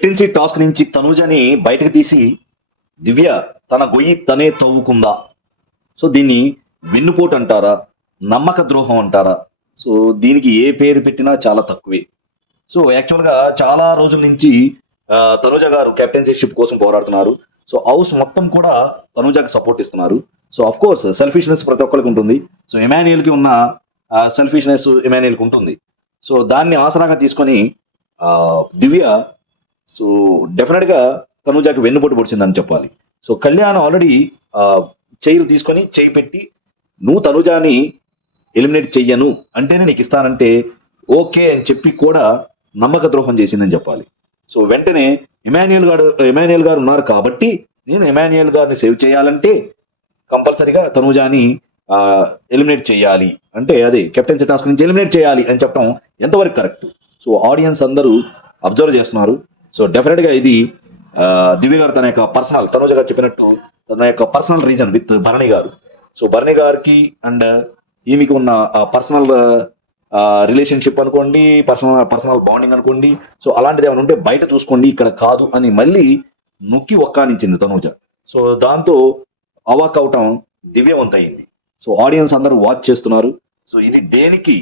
Captaincy task నుంచి తనూజని బయటకు తీసి దివ్య తన గొయ్యి తనే తవ్వుకుందా. సో దీన్ని వెన్నుపోటు అంటారా, నమ్మక ద్రోహం అంటారా? సో దీనికి ఏ పేరు పెట్టినా చాలా తక్కువే. సో యాక్చువల్గా చాలా రోజుల నుంచి తనూజ గారు కెప్టెన్సీషిప్ కోసం పోరాడుతున్నారు. సో హౌస్ మొత్తం కూడా తనూజకి సపోర్ట్ ఇస్తున్నారు. సో అఫ్ కోర్స్ సెల్ఫిష్నెస్ ప్రతి ఒక్కరికి ఉంటుంది. సో ఎమాన్యుయల్కి ఉన్న సెల్ఫిష్నెస్ ఎమాన్యుయల్కి ఉంటుంది. సో దాన్ని ఆసరాగా తీసుకొని దివ్య సో డెఫినెట్గా తనూజకి వెన్నుపోటు పొడిచిందని చెప్పాలి. సో కళ్యాణ్ ఆల్రెడీ చైర్ తీసుకొని చేయి పెట్టి నువ్వు తనూజాని ఎలిమినేట్ చెయ్యను అంటేనే నీకు ఇస్తానంటే ఓకే అని చెప్పి కూడా నమ్మక ద్రోహం చేసిందని చెప్పాలి. సో వెంటనే ఎమాన్యుయల్ గారు ఉన్నారు కాబట్టి నేను ఎమాన్యుయల్ గారిని సేవ్ చేయాలంటే కంపల్సరీగా తనూజాని ఎలిమినేట్ చేయాలి అంటే అదే కెప్టెన్సీ టాస్క్ నుంచి ఎలిమినేట్ చేయాలి అని చెప్పడం ఎంతవరకు కరెక్ట్. సో ఆడియన్స్ అందరూ అబ్జర్వ్ చేస్తున్నారు. సో డెఫినెట్గా ఇది దివ్య గారు తన యొక్క పర్సనల్, తనూజ గారు చెప్పినట్టు తన యొక్క personal reason with Bharani garu. So Bharani గారికి అండ్ ఈమెకి ఉన్న పర్సనల్ రిలేషన్షిప్ అనుకోండి, పర్సనల్ బాండింగ్ అనుకోండి. సో అలాంటిది ఏమైనా ఉంటే బయట చూసుకోండి, ఇక్కడ కాదు అని మళ్ళీ నొక్కి ఒక్కానించింది తనూజ. సో దాంతో అవాక్ అవటం దివ్యవంతయింది. సో ఆడియన్స్ అందరూ వాచ్ చేస్తున్నారు. సో ఇది దేనికి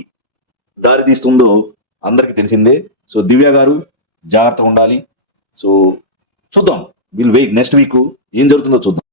దారి తీస్తుందో అందరికీ తెలిసిందే. సో దివ్య గారు జాగ్రత్తగా ఉండాలి. సో చూద్దాం, విల్ వెయిట్ నెక్స్ట్ వీక్ ఏం జరుగుతుందో చూద్దాం.